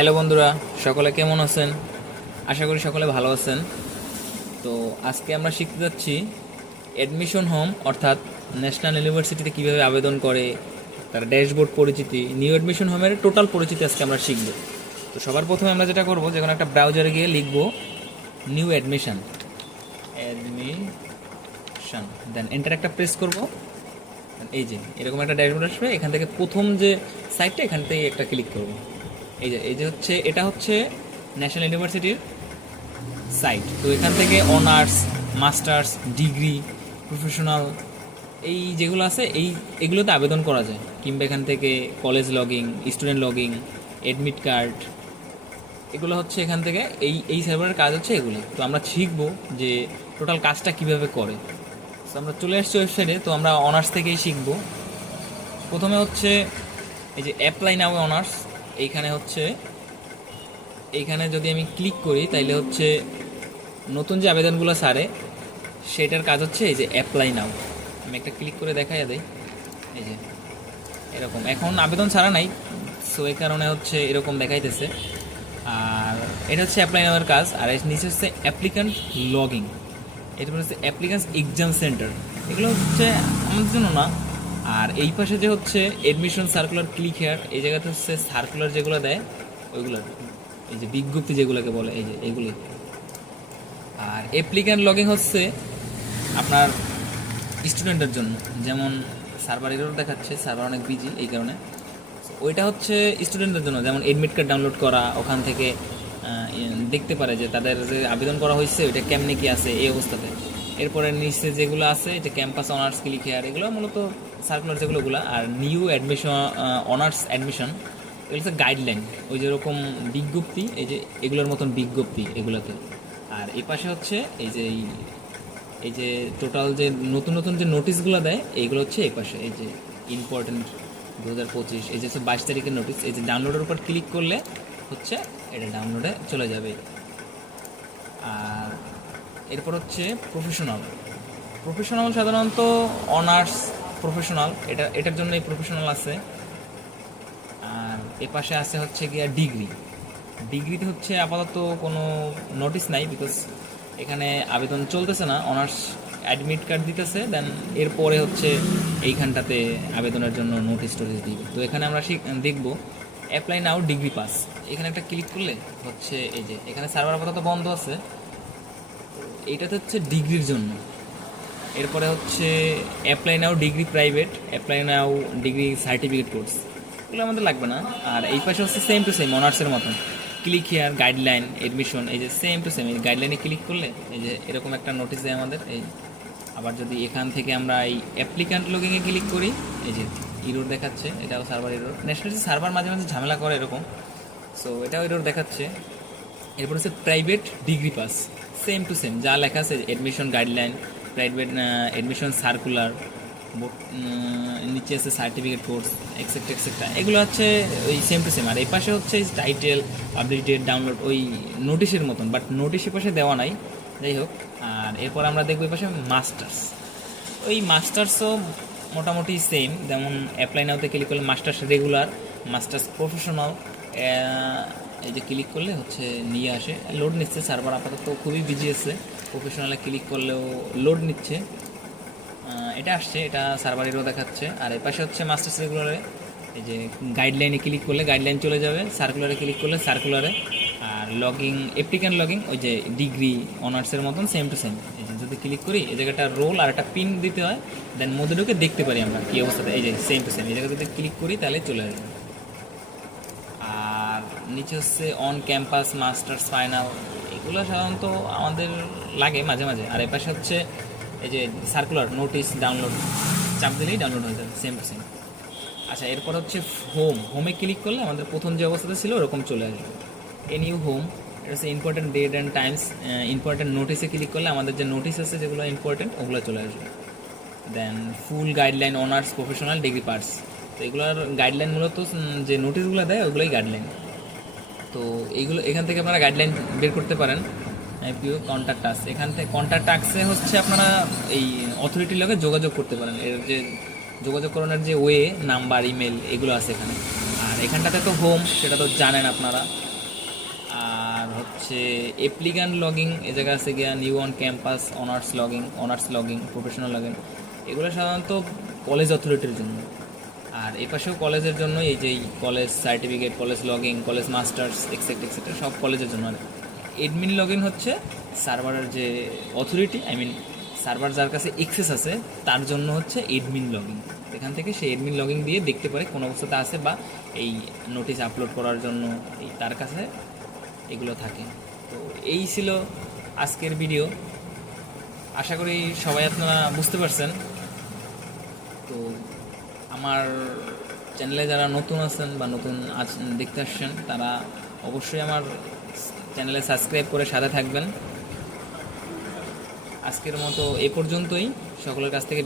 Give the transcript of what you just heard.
Hello বন্ধুরা, সকলে কেমন আছেন? আশা করি সকলে ভালো আছেন। তো আজকে আমরা শিখতে যাচ্ছি অ্যাডমিশন হোম অর্থাৎ ন্যাশনাল ইউনিভার্সিটিতে কীভাবে আবেদন করে, তার ড্যাশবোর্ড পরিচিতি নিউ অ্যাডমিশন হোমের টোটাল পরিচিতি আজকে আমরা শিখব। তো সবার প্রথমে আমরা যেটা করব যে কোনো একটা ব্রাউজারে গিয়ে লিখব new admission admission then enter একটা প্রেস করব। এই যে, এরকম একটা ড্যাশবোর্ড আসবে, এখান থেকে প্রথম যে সাইটটা এখান থেকে একটা ক্লিক করব। এই যে এই যে হচ্ছে, এটা হচ্ছে ন্যাশনাল ইউনিভার্সিটির সাইট তো এখান থেকে অনার্স মাস্টার্স ডিগ্রি প্রফেশনাল এই যেগুলো আছে, এই, এগুলোতে আবেদন করা যায়। কিংবা এখান থেকে college login student login admit card এগুলো হচ্ছে এখান থেকে, এই এই সার্ভারের কাজ হচ্ছে এগুলো। তো আমরা শিখব যে টোটাল কাজটা কীভাবে করে। তো আমরা চলে আসছি ওয়েবসাইটে তো আমরা অনার্স থেকেই শিখব। প্রথমে হচ্ছে, এই যে অ্যাপ্লাই নাও অনার্স এইখানে হচ্ছে, এইখানে যদি আমি ক্লিক করি, তাইলে হচ্ছে নতুন যে আবেদনগুলো সারে, সেটার কাজ হচ্ছে এই যে অ্যাপ্লাই নাও আমি একটা ক্লিক করে দেখাই দেই। এই যে, এরকম। এখন আবেদন ছাড়া নাই, সো এই কারণে হচ্ছে এরকম দেখাইতেছে। আর এটা হচ্ছে অ্যাপ্লাই নামের কাজ, আর এর নিচে হচ্ছে অ্যাপ্লিক্যান্ট লগিং এরপর হচ্ছে অ্যাপ্লিক্যান্স এক্সাম সেন্টার এগুলো হচ্ছে আমাদের জন্য না আর এই পাশে যে হচ্ছে এডমিশন সার্কুলার ক্লিক হেয়ার এই জায়গাতে হচ্ছে সার্কুলার যেগুলো দেয়, ওইগুলো, এই যে বিজ্ঞপ্তি যেগুলোকে বলে, এই যে এইগুলি আর অ্যাপ্লিক্যান্ট লগিং হচ্ছে আপনার স্টুডেন্টের জন্য। যেমন সার্ভার এরর দেখাচ্ছে সার্ভার অনেক বিজি এই কারণে। ওইটা হচ্ছে স্টুডেন্টদের জন্য, যেমন এডমিট কার্ড ডাউনলোড করা, ওখান থেকে দেখতে পারে যে তাদের যে আবেদন করা হয়েছে, ওইটা কেমনে কি আছে, এই অবস্থাতে। এরপরে নিচে যেগুলো আছে, এটা ক্যাম্পাস অনার্স ক্লিক হেয়ার এগুলো মূলত সার্কুলার যেগুলো ওগুলো আর নিউ অ্যাডমিশন অনার্স অ্যাডমিশন এগুলো হচ্ছে গাইডলাইন ওই যেরকম বিজ্ঞপ্তি, এই যে এগুলোর মতন বিজ্ঞপ্তি এগুলোতে। আর এই পাশে হচ্ছে এই যে এই যে টোটাল যে নতুন নতুন যে নোটিশগুলো দেয়, এইগুলো হচ্ছে এই পাশে, এই যে ইম্পর্টেন্ট দু হাজার পঁচিশ, এই যে হচ্ছে বাইশ তারিখের নোটিশ এই যে ডাউনলোডের উপর ক্লিক করলে হচ্ছে এটা ডাউনলোডে চলে যাবে। আর এরপর হচ্ছে প্রফেশনাল প্রফেশনাল সাধারণত অনার্স প্রফেশনাল এটা, এটার জন্য এই প্রফেশনাল আছে। আর এ পাশে আছে হচ্ছে গিয়া ডিগ্রি ডিগ্রিতে হচ্ছে আপাতত কোনো নোটিশ নাই বিকজ এখানে আবেদন চলতেছে না অনার্স অ্যাডমিট কার্ড দিতেছে দেন এরপরে হচ্ছে এইখানটাতে আবেদনের জন্য নোটিশ টোটিস দিবে। তো এখানে আমরা দেখব। অ্যাপ্লাই নাও ডিগ্রি পাস এখানে একটা ক্লিক করলে হচ্ছে এই যে, এখানে সার্ভার আপাতত বন্ধ আছে। এইটাতে হচ্ছে ডিগ্রির জন্য। এরপরে হচ্ছে apply now degree private apply now degree certificate course এগুলো আমাদের লাগবে না। আর এই পাশে হচ্ছে সেম টু সেম অনার্সের মতন। ক্লিক হেয়ার গাইডলাইন এডমিশন এই যে সেম টু সেম এই গাইডলাইনে ক্লিক করলে এই যে এরকম একটা নোটিশ দেয় আমাদের, এই আবার যদি এখান থেকে আমরা এই অ্যাপ্লিক্যান্ট লগিংয়ে ক্লিক করি, এই যে ইরোর দেখাচ্ছে, এটাও সার্ভার ইরোর ন্যাশনাল সার্ভার মাঝে মাঝে ঝামেলা করে এরকম। সো এটাও ইরোর দেখাচ্ছে। এরপর হচ্ছে private degree pass same to same যা লেখা আছে admission guideline private admission circular নিচে আছে সার্টিফিকেট কোর্স এক্সেট্রা এক্সেট্রা এগুলো হচ্ছে ওই সেম টু সেম আর এই পাশে হচ্ছে টাইটেল আপডেটেড ডাউনলোড ওই নোটিশের মতন। বাট নোটিশের পাশে দেওয়া নাই। যাই হোক, আর এরপর আমরা দেখব এই পাশে মাস্টার্স ওই মাস্টার্সও মোটামুটি সেম যেমন অ্যাপ্লাই নাওতে ক্লিক করলে মাস্টার্স রেগুলার মাস্টার্স প্রফেশনাল এই যে ক্লিক করলে হচ্ছে নিয়ে আসে। লোড নিচ্ছে সার্ভার আপাতত খুবই বিজি আছে। প্রফেশনালে ক্লিক করলেও লোড নিচ্ছে। এটা আসছে, এটা সার্ভারেরও দেখাচ্ছে। আর এই পাশে হচ্ছে মাস্টার সার্কুলারে এই যে গাইডলাইনে ক্লিক করলে গাইডলাইন চলে যাবে। সার্কুলারে ক্লিক করলে সার্কুলারে আর লগিং অ্যাপ্লিক্যান্ট লগিং ওই যে ডিগ্রি অনার্সের মতন সেম টু সেম এই যে যদি ক্লিক করি, এই জায়গাটা রোল আর একটা পিন দিতে হয় দেন মধ্যে ঢুকে দেখতে পারি আমরা কী অবস্থাতে। এই যে সেম টু সেম এই জায়গায় যদি ক্লিক করি, তাহলে চলে আসবে। নিচে হচ্ছে অন ক্যাম্পাস মাস্টার্স ফাইনাল এগুলো সাধারণত আমাদের লাগে মাঝে মাঝে। আর এর পাশে হচ্ছে এই যে সার্কুলার নোটিশ ডাউনলোড চাপ দিলেই ডাউনলোড হয়ে যাবে সেম টু সেম আচ্ছা এরপর হচ্ছে হোম হোমে ক্লিক করলে আমাদের প্রথম যে অবস্থাতে ছিল ওরকম চলে আসবে। এন ইউ হোম এটা হচ্ছে important date and times important নোটিসে click করলে আমাদের যে নোটিস আছে যেগুলো ইম্পর্টেন্ট ওগুলো চলে আসবে। Then full guideline honours professional degree parts তো এগুলোর গাইডলাইন মূলত যে নোটিশগুলো দেয়, ওগুলোই গাইডলাইন তো এইগুলো, এখান থেকে আপনারা গাইডলাইন বের করতে পারেন। পিও কন্ট্যাক্ট আস এখান থেকে কন্ট্যাক্ট আসে হচ্ছে আপনারা এই অথরিটির লগে যোগাযোগ করতে পারেন। এর যে যোগাযোগ করানোর যে ওয়ে নাম্বার ইমেল এগুলো আছে এখানে। আর এখানটাতে তো হোম সেটা তো জানেন আপনারা। আর হচ্ছে এপ্লিকান লগিং এ জায়গা আছে গিয়া new on campus honours login honours login professional login এগুলো সাধারণত কলেজ অথরিটির জন্য। আর এ পাশেও কলেজের জন্য এই যে college certificate, college login college masters exact extra সব কলেজের জন্য। এডমিন লগইন হচ্ছে সার্ভারের যে অথরিটি আই মিন সার্ভার যার কাছে এক্সেস আছে, তার জন্য হচ্ছে এডমিন লগইন এখান থেকে সে এডমিন লগইন দিয়ে দেখতে পারে কোন অবস্থাতে আছে বা এই নোটিশ আপলোড করার জন্য এই তার কাছে এগুলো থাকে। তো এই ছিল আজকের ভিডিও আশা করি সবাই আপনারা বুঝতে পারছেন। তো আমার চ্যানেলে যারা নতুন আছেন বা নতুন দেখতে আসছেন, তারা অবশ্যই আমার চ্যানেলে সাবস্ক্রাইব করে সাথে থাকবেন। আজকের মতো এ পর্যন্তই। সকলের কাছ থেকে